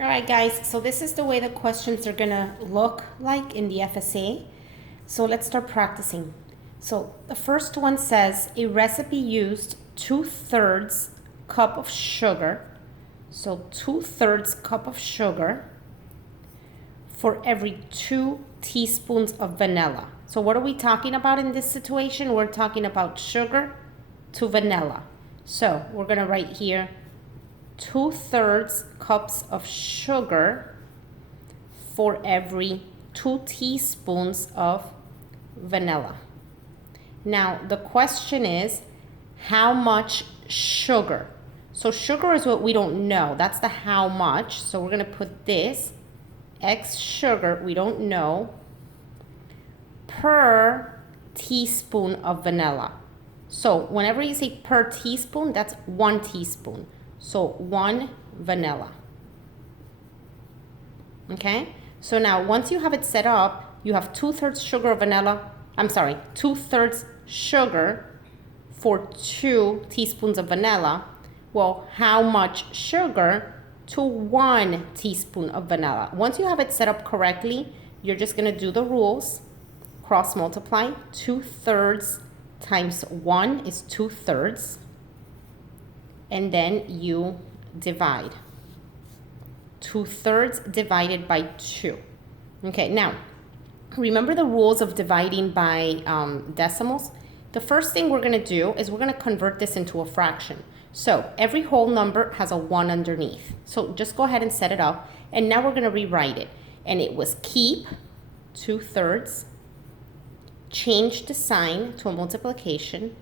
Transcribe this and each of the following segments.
All right, guys, so this is the way the questions are gonna look like in the FSA. So let's start practicing. So the first one says a recipe used 2/3 cup of sugar. So 2/3 cup of sugar for every 2 teaspoons of vanilla. So what are we talking about in this situation? We're talking about sugar to vanilla. So we're gonna write here 2/3 cups of sugar for every 2 teaspoons of vanilla. Now the question is, how much sugar? So sugar is what we don't know. That's the how much. So we're gonna put this X sugar, we don't know, per teaspoon of vanilla. So whenever you say per teaspoon, that's 1 teaspoon. So 1 vanilla. Okay? So now once you have it set up, you have 2/3 sugar of vanilla. 2/3 sugar for 2 teaspoons of vanilla. Well, how much sugar to 1 teaspoon of vanilla? Once you have it set up correctly, you're just gonna do the rules. Cross multiply. 2/3 times 1 is 2/3. And then you divide. 2/3 divided by 2. Okay, now, remember the rules of dividing by decimals? The first thing we're gonna do is we're gonna convert this into a fraction. So every whole number has a 1 underneath. So just go ahead and set it up. And now we're gonna rewrite it. And it was keep 2/3, change the sign to a multiplication,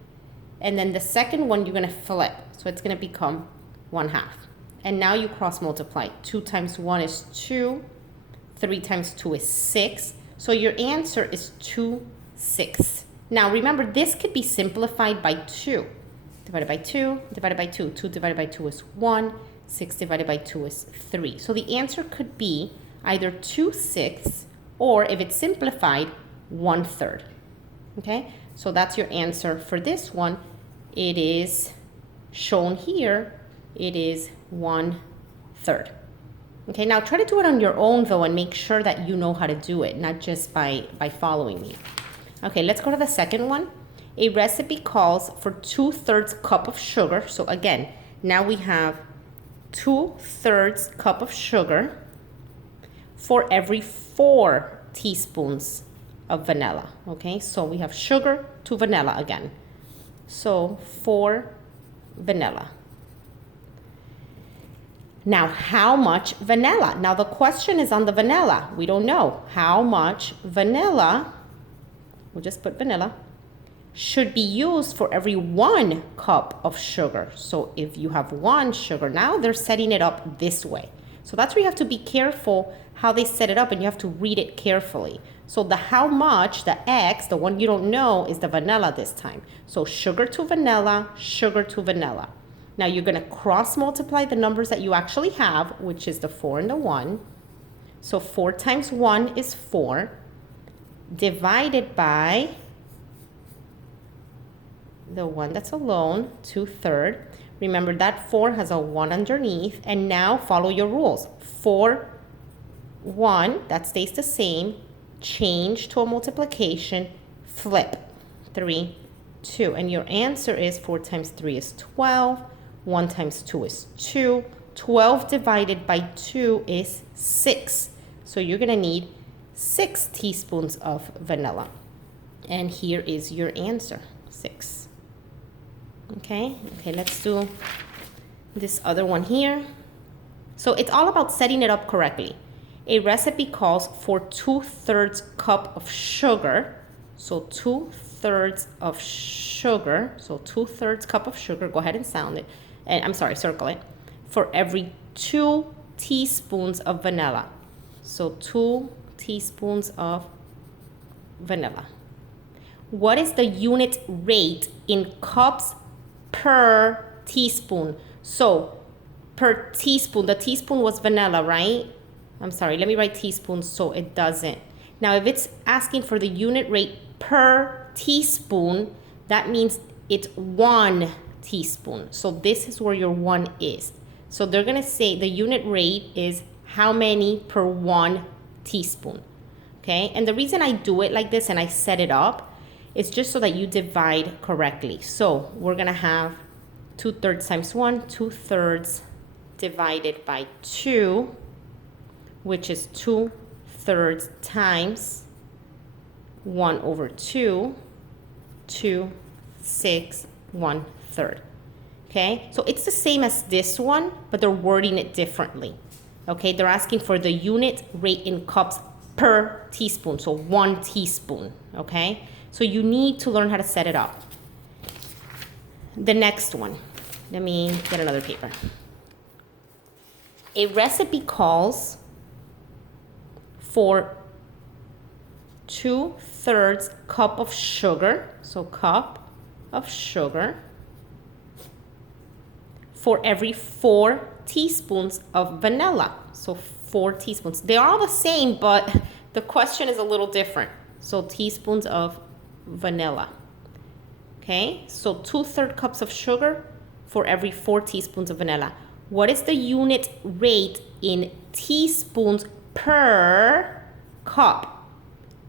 and then the second one you're gonna flip. So it's gonna become 1/2. And now you cross multiply. 2 times 1 is 2. 3 times 2 is 6. So your answer is 2/6. Now remember, this could be simplified by 2. Divided by 2, divided by 2. 2 divided by 2 is 1. 6 divided by 2 is 3. So the answer could be either 2/6, or if it's simplified, 1/3. Okay, so that's your answer for this one. It is shown here. It is 1/3. Okay, now try to do it on your own though, and make sure that you know how to do it, not just by following me. Okay, let's go to the second one. A recipe calls for 2/3 cup of sugar. So again, now we have 2/3 cup of sugar for every 4 teaspoons of vanilla. Okay, so we have sugar to vanilla again. So 4 vanilla. Now, how much vanilla? Now the question is on the vanilla. We don't know how much vanilla, we'll just put vanilla, should be used for every 1 cup of sugar. So if you have 1 sugar, now they're setting it up this way. So that's where you have to be careful how they set it up, and you have to read it carefully. So the how much, the X, the one you don't know, is the vanilla this time. So sugar to vanilla, sugar to vanilla. Now you're gonna cross multiply the numbers that you actually have, which is the 4 and the 1. So 4 times 1 is 4, divided by the one that's alone, 2/3. Remember that 4 has a 1 underneath, and now follow your rules. 4, 1, that stays the same, change to a multiplication, flip, 3, 2. And your answer is 4 times 3 is 12, 1 times 2 is 2, 12 divided by 2 is 6. So you're gonna need 6 teaspoons of vanilla. And here is your answer, 6. Okay, let's do this other one here. So it's all about setting it up correctly. A recipe calls for 2/3 cup of sugar. So 2/3 of sugar. So 2/3 cup of sugar. Go ahead and sound it. And I'm sorry, circle it. For every 2 teaspoons of vanilla. So 2 teaspoons of vanilla. What is the unit rate in cups per teaspoon? So per teaspoon, the teaspoon was vanilla, right? I'm sorry, let me write teaspoon so it doesn't. Now if it's asking for the unit rate per teaspoon, that means it's 1 teaspoon. So this is where your 1 is. So they're gonna say the unit rate is how many per 1 teaspoon, okay? And the reason I do it like this and I set it up is just so that you divide correctly. So we're gonna have 2/3 times 1, 2/3 divided by 2, which is 2/3 times 1/2, 2, 6, 1/3. Okay, so it's the same as this one, but they're wording it differently. Okay, they're asking for the unit rate in cups per teaspoon, so 1 teaspoon. Okay, so you need to learn how to set it up. The next one, let me get another paper. A recipe calls for 2/3 cup of sugar, so cup of sugar, for every 4 teaspoons of vanilla. So 4 teaspoons. They're all the same, but the question is a little different. So teaspoons of vanilla. Okay, so 2/3 cups of sugar for every 4 teaspoons of vanilla. What is the unit rate in teaspoons per cup?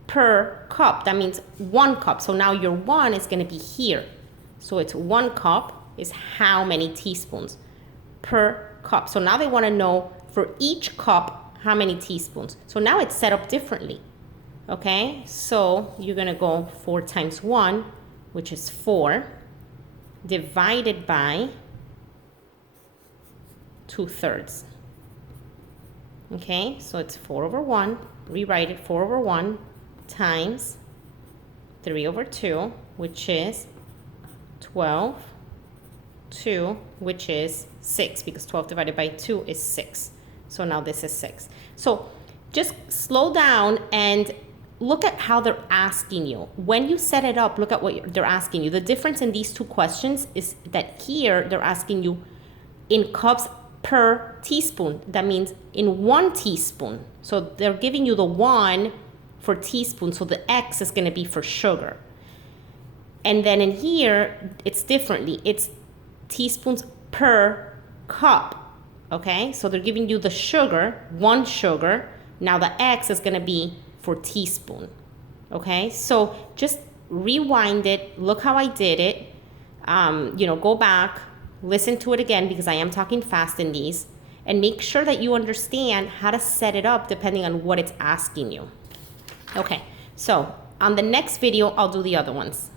Per cup, that means 1 cup. So now your 1 is going to be here. So it's 1 cup is how many teaspoons per cup. So now they want to know for each cup how many teaspoons. So now it's set up differently. Okay, so you're going to go 4 times 1, which is 4, divided by 2/3. Okay, so it's 4/1. Rewrite it, 4/1 times 3/2, which is 12, 2, which is 6, because 12 divided by 2 is 6. So now this is 6. So just slow down and look at how they're asking you. When you set it up, look at what they're asking you. The difference in these two questions is that here they're asking you in cups per teaspoon. That means in 1 teaspoon. So they're giving you the 1 for teaspoon, so the X is going to be for sugar. And then in here, it's differently. It's teaspoons per cup, okay? So they're giving you the sugar, 1 sugar. Now the X is going to be for teaspoon, okay? So just rewind it. Look how I did it. Go back, listen to it again, because I am talking fast in these, and make sure that you understand how to set it up depending on what it's asking you. Okay, so on the next video, I'll do the other ones.